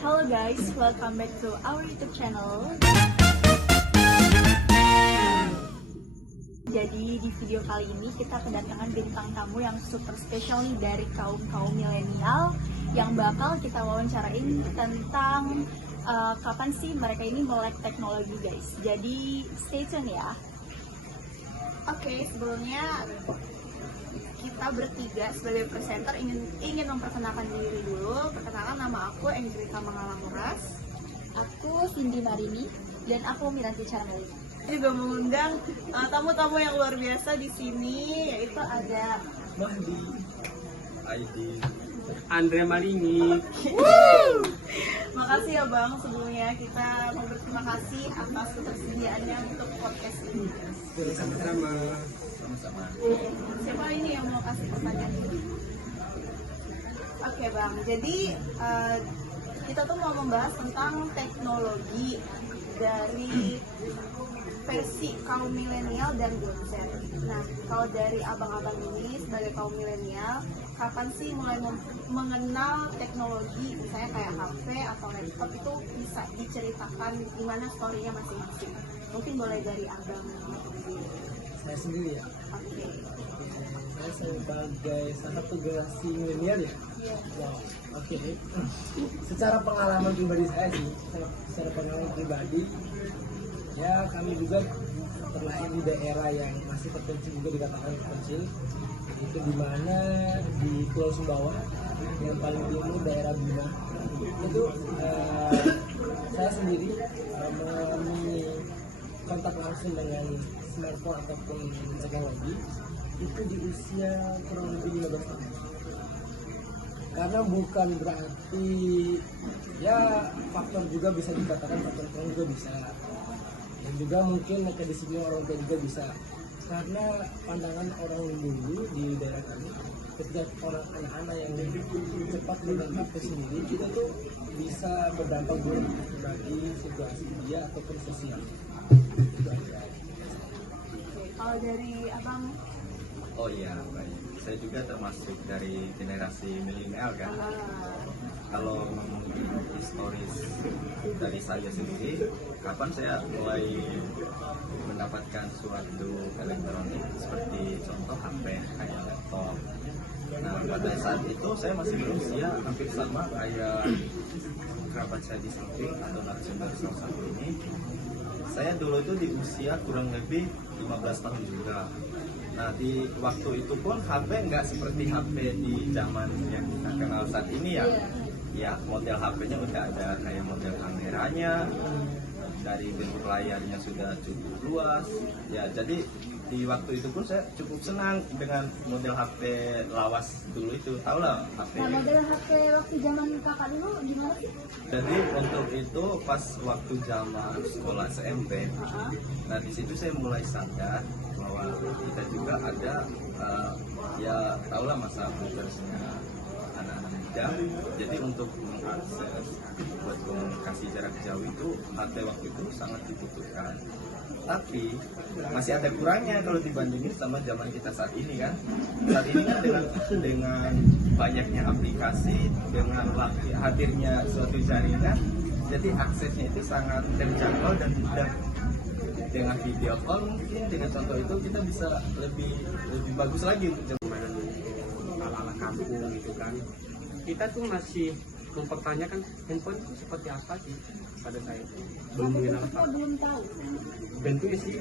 Halo guys, welcome back to our YouTube channel. Jadi di video kali ini kita kedatangan bintang tamu yang super spesial nih dari kaum milenial yang bakal kita wawancarain tentang kapan sih mereka ini melek teknologi guys. Jadi stay tune ya. Oke, sebelumnya kita bertiga sebagai presenter ingin memperkenalkan diri dulu. Perkenalkan, nama aku Angelika Mangalamuras. Aku Cindy Marini. Dan aku Miranti Charmelina. Juga mengundang tamu-tamu yang luar biasa di sini, yaitu ada Mahdi, Aidi, Andre Marini. Makasih ya Bang, sebelumnya kita mau berterima kasih atas ketersediaannya untuk podcast ini. Sama-sama. sama-sama. Siapa ini yang mau kasih pertanyaan ini? Oke Bang, jadi kita tuh mau membahas tentang teknologi dari versi kaum milenial dan Gen Z. Nah, kalau dari abang-abang ini sebagai kaum milenial, kapan sih mulai mengenal teknologi, misalnya kayak HP atau laptop, itu bisa diceritakan gimana story-nya masing-masing? Mungkin boleh dari abang. Saya sendiri ya. Oke. Saya sebagai salah satu generasi milenial ya. Iya. Wow. Oke. Secara pengalaman pribadi saya sih, secara pengalaman pribadi, ya kami juga terlahir di daerah yang masih terpencil, juga dikatakan terpencil. Itu di mana di Pulau Sumbawa, yang paling timur daerah Bima. Itu saya sendiri memiliki kontak langsung dengan smartphone ataupun teknologi itu di usia kurang lebih 15 tahun. Karena bukan berarti, ya faktor juga bisa dikatakan faktor orang juga bisa, dan juga mungkin kedisiplinan orang tua juga bisa. Karena pandangan orang dulu di daerah kami, ketika orang anak-anak yang cepat dengan HP sendiri, itu tuh bisa berdampak buruk bagi situasi dia ataupun sosial. Itu aja. Kalau dari abang, Oh iya, baik. Saya juga termasuk dari generasi milenial kan. Kalau ngomongin historis dari saya sendiri, kapan saya mulai mendapatkan suatu elektronik seperti contoh HP, kayak laptop. Nah, pada saat itu saya masih berusia hampir sama kayak kerabat saya di samping atau narasumber salah satu ini. Saya dulu itu di usia kurang lebih 15 tahun juga. Nah, di waktu itu pun HP nggak seperti HP di zaman yang kita kenal saat ini ya. Ya, model HP-nya udah ada kayak model kameranya, dari bentuk layarnya sudah cukup luas. Ya, jadi di waktu itu pun saya cukup senang dengan model HP lawas dulu itu. Tahu lah HP. Nah, model HP waktu zaman kakak dulu gimana sih? Jadi untuk itu pas waktu zaman sekolah SMP, nah di situ saya mulai sadar bahwa kita juga ada ya tahulah masa pubernya anak-anak muda. Jadi untuk mengakses buat komunikasi jarak jauh itu HP waktu itu sangat dibutuhkan. Tapi masih ada kurangnya kalau dibandingin sama zaman kita saat ini kan. Saat ini kan dengan banyaknya aplikasi, dengan hadirnya suatu jaringan, jadi aksesnya itu sangat terjangkau dan mudah. Dengan video call mungkin, dengan contoh itu kita bisa lebih bagus lagi untuk Zaman ala-ala kampung gitu kan. Kita tuh masih mempertanyakan handphone itu seperti apa sih pada saya itu. Belum mengenal Kita belum tahu bentuknya sih,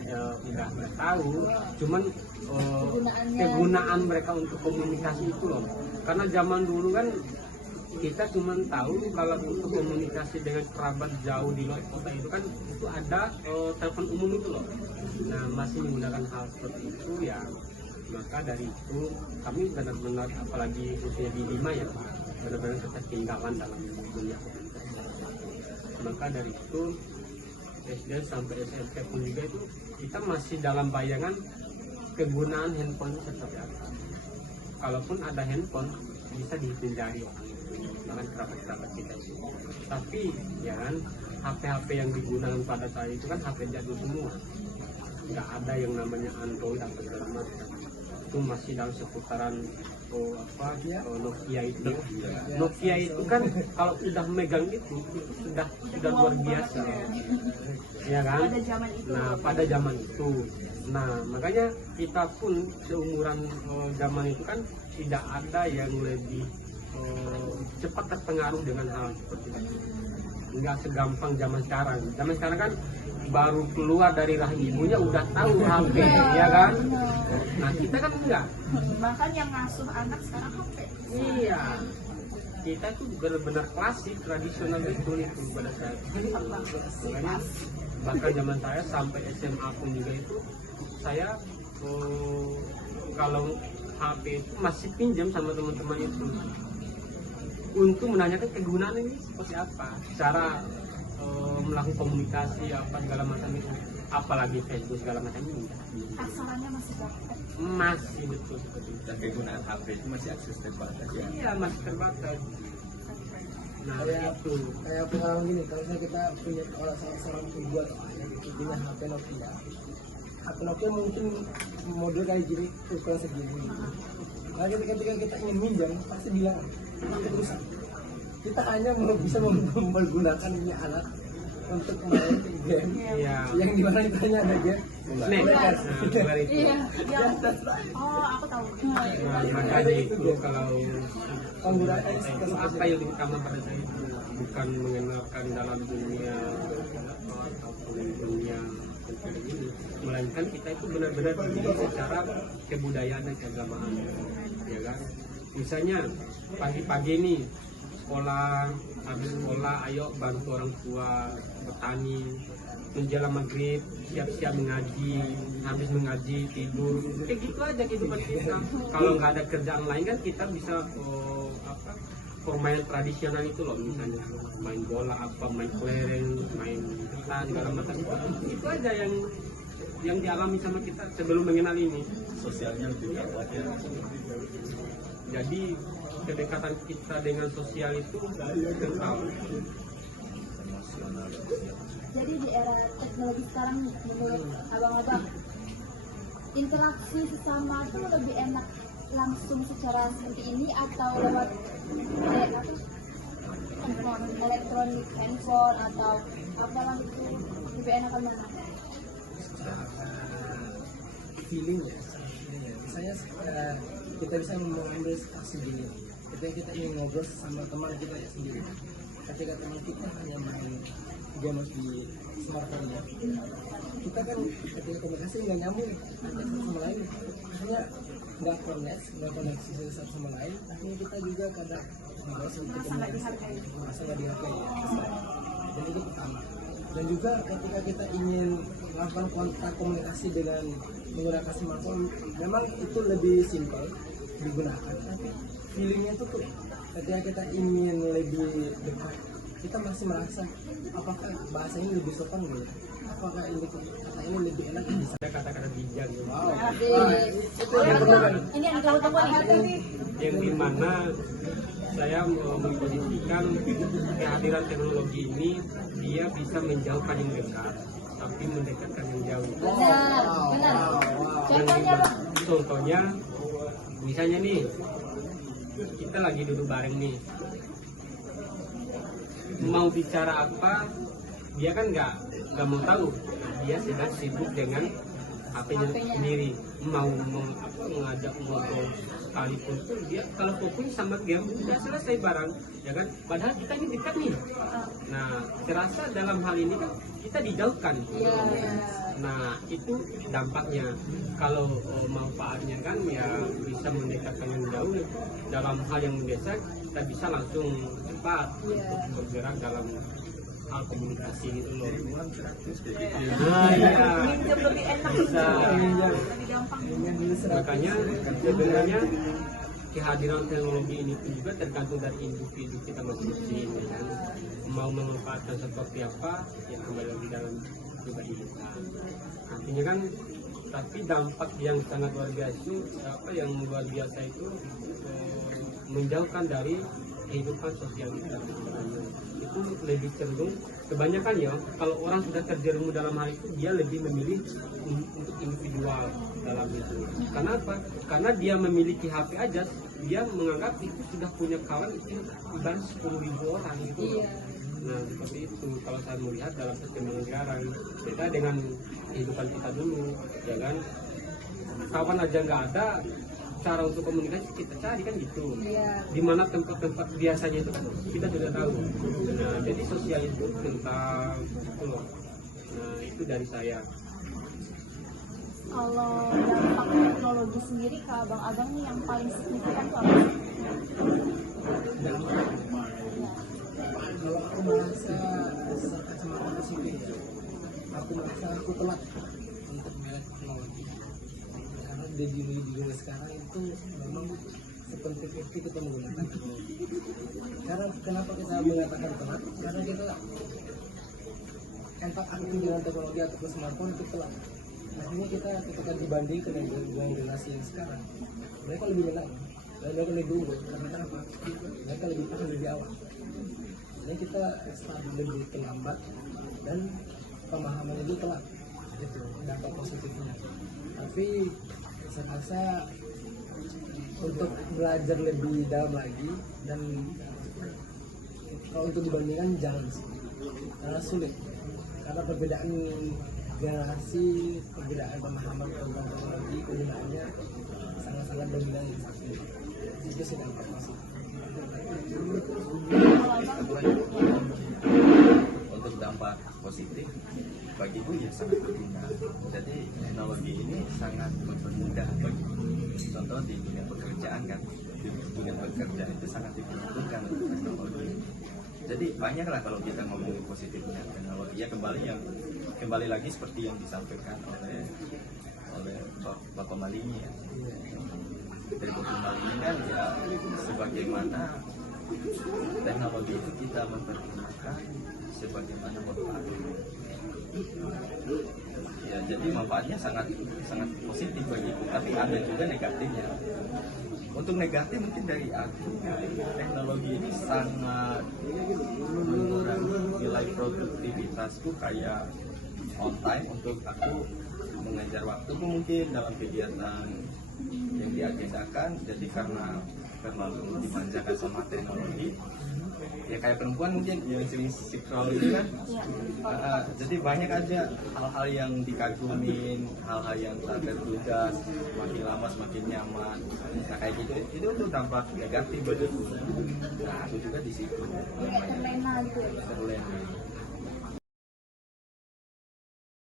nggak tahu, cuman kegunaannya. kegunaan mereka untuk komunikasi itu loh. Karena zaman dulu kan kita cuma tahu kalau untuk komunikasi dengan kerabat jauh di luar kota itu kan itu ada telepon umum itu loh. Nah, masih menggunakan hal seperti itu ya. Maka dari itu kami benar-benar, apalagi usia di Bima ya, benar-benar ketinggalan dalam dunia. Maka dari itu SD sampai SMP pun juga itu kita masih dalam bayangan kegunaan handphone seperti apa. Kalaupun ada handphone bisa dihindari dengan kerabat-kerabat kita itu. Tapi ya kan, HP-HP yang digunakan pada saya itu kan HP jadul semua. Nggak ada yang namanya Android atau segala macam. itu masih dalam seputaran Nokia itu. Ya, Nokia itu kan kalau udah megang itu sudah luar biasa, ya kan? Pada zaman itu. Nah pada zaman itu, nah makanya kita pun seumuran zaman itu kan tidak ada yang lebih cepat terpengaruh dengan hal seperti itu. Nggak segampang zaman sekarang. Zaman sekarang kan baru keluar dari rahim ibunya udah tahu HP, ya kan? Nah kita kan enggak. Bahkan yang ngasuh anak sekarang HP. Iya. Kita tuh benar-benar klasik, tradisional betul itu pada saat itu. Makanya, bahkan zaman saya sampai SMA pun juga itu saya kalau HP itu masih pinjam sama teman-teman itu untuk menanyakan kegunaan ini seperti apa, cara melakukan komunikasi apa segala macam itu, apalagi Facebook segala macam itu Kasarannya masih dapat. masih betul seperti itu. Dan kegunaan HP itu masih akses terbatas ya. Iya masih terbatas. Nah itu kayak pengalaman gini, kalau misalnya kita punya seorang ibu atau ayah gitu, punya HP Nokia. HP Nokia mungkin model kayak gini, ukuran segini. Nah ketika kita ingin minjam, pasti bilang HP rusak. Kita hanya bisa mempergunakan ini alat untuk main game, iya. yang dimana itu hanya ada game. Snake. Nah, keluar itu. Oh, aku tahu. Nah, makanya itu kalau Penggunaan itu apa yang utama pada saya itu bukan mengenalkan dalam dunia ataupun dunia seperti ini, melainkan kita itu benar-benar dididik secara kebudayaan dan keagamaan, ya kan? Misalnya pagi-pagi nih sekolah, habis sekolah ayo bantu orang tua bertani, menjelang maghrib siap-siap mengaji, habis mengaji tidur, kayak gitu aja kehidupan kita. Kalau nggak ada kerjaan lain kan kita bisa permainan tradisional itu loh, misalnya main bola apa, main kelereng, main gitar segala macam, itu aja yang dialami sama kita sebelum mengenal ini. Sosialnya lebih kuat ya. Jadi kedekatan kita dengan sosial itu kental. Emosional. Jadi di era teknologi sekarang nih, menurut abang-abang, interaksi sesama itu lebih enak langsung secara seperti ini atau lewat handphone, elektronik, handphone atau apalah itu, lebih enak mana? Feeling ya, misalnya kita bisa mengambil kasus gini, ketika kita ingin ngobrol sama teman kita ya sendiri, ketika teman kita hanya main game di smartphone ya, kita kan ketika komunikasi nggak nyambung satu sama lain, akhirnya nggak koneksi satu sama lain, akhirnya kita juga kadang merasa nggak dihargai ya, dan itu pertama. Dan juga ketika kita ingin melakukan kontak komunikasi dengan menggunakan smartphone, memang itu lebih simpel digunakan, tapi feelingnya tuh ketika kita ingin lebih dekat, kita masih merasa apakah bahasa ini lebih sopan gitu, apakah ini kata ini lebih enak bisa. Ada kata-kata bijak gitu. Wow. Ini yang ditunggu-tunggu nih. Yang dimana saya memposisikan kehadiran teknologi ini, dia bisa menjauhkan yang dekat tapi mendekatkan yang jauh. Benar, benar. Contohnya bang? Contohnya misalnya nih kita lagi duduk bareng nih, mau bicara apa dia kan nggak mau tahu, dia sedang sibuk dengan HP-nya sendiri. Mau mengajak ngobrol sekalipun tuh dia kalau fokus sama game udah selesai barang, ya kan? Padahal kita ini dekat nih. Nah, terasa dalam hal ini kan kita dijauhkan. Nah, itu dampaknya. Kalau manfaatnya kan ya bisa mendekatkan yang jauh. Dalam hal yang mendesak kita bisa langsung cepat untuk bergerak dalam hal komunikasi gitu loh. Nah, iya. Minjem lebih enak, Bisa. lebih gampang. Makanya sebenarnya kehadiran teknologi ini pun juga tergantung dari individu kita masing-masing, ya kan? Mau memanfaatkan seperti apa ya kembali lagi dalam pribadi kita. Artinya kan, tapi dampak yang sangat luar biasa, yang luar biasa itu menjauhkan dari kehidupan sosial kita sebenarnya. Itu itu lebih cenderung kebanyakan ya, kalau orang sudah terjerumus dalam hal itu dia lebih memilih untuk individual dalam itu. Karena apa? Karena dia memiliki HP aja, dia menganggap itu sudah punya kawan itu ibarat 10.000 orang gitu. Nah seperti itu kalau saya melihat dalam perkembangan sekarang, beda dengan kehidupan kita dulu, ya kan? Kawan aja nggak ada, cara untuk komunikasi kita cari kan gitu. Di mana tempat-tempat biasanya itu kan kita sudah tahu. Nah jadi sosial itu tentang itu loh. Nah itu dari saya. Kalau dampak teknologi sendiri ke abang-abang nih yang paling signifikan tuh apa sih? Kalau aku merasa kacamata positif ya, aku merasa aku telat untuk melek teknologi. Karena di dunia sekarang itu memang sepenting itu kita menggunakan teknologi. Karena kenapa kita mengatakan telat? Karena kita empat aktif dengan teknologi atau smartphone itu telat. Artinya kita ketika dibandingkan dengan generasi yang sekarang, mereka lebih menang, mereka lebih unggul. Karena apa? Mereka lebih paham lebih awal. Jadi kita lebih terlambat dan pemahamannya itu telat. Itu dampak positifnya. Tapi saya rasa untuk belajar lebih dalam lagi dan kalau untuk dibandingkan jangan sih, karena sulit. Karena perbedaan generasi, perbedaan pemahaman tentang teknologi penggunaannya sangat-sangat dominan di satu. Itu sih dampak positif. Untuk dampak positif bagiku ya sangat berguna. Jadi teknologi ini sangat mempermudah bagi, contoh di dunia pekerjaan kan, di dunia pekerjaan itu sangat dibutuhkan untuk teknologi. Jadi banyaklah kalau kita ngomongin positifnya teknologi ya, kembali lagi seperti yang disampaikan oleh Bapak Malini ya. Dari Bapak Malini kan ya, sebagaimana teknologi itu kita mempergunakan sebagaimana manfaatnya. Ya, jadi manfaatnya sangat positif bagiku, tapi ada juga negatifnya. Untuk negatif mungkin dari aku, teknologi ini sangat mengurangi nilai produktivitasku, kayak on time untuk aku mengejar waktuku mungkin dalam kegiatan yang diagendakan. Jadi karena terlalu dimanjakan sama teknologi, ya kayak perempuan mungkin yang sering scroll itu kan, jadi banyak aja hal-hal yang dikagumin, hal-hal yang tak terduga, semakin lama semakin nyaman. Nah kayak gitu, itu tuh dampak negatif bagiku. Nah aku juga di situ Terlena gitu ya. terlena.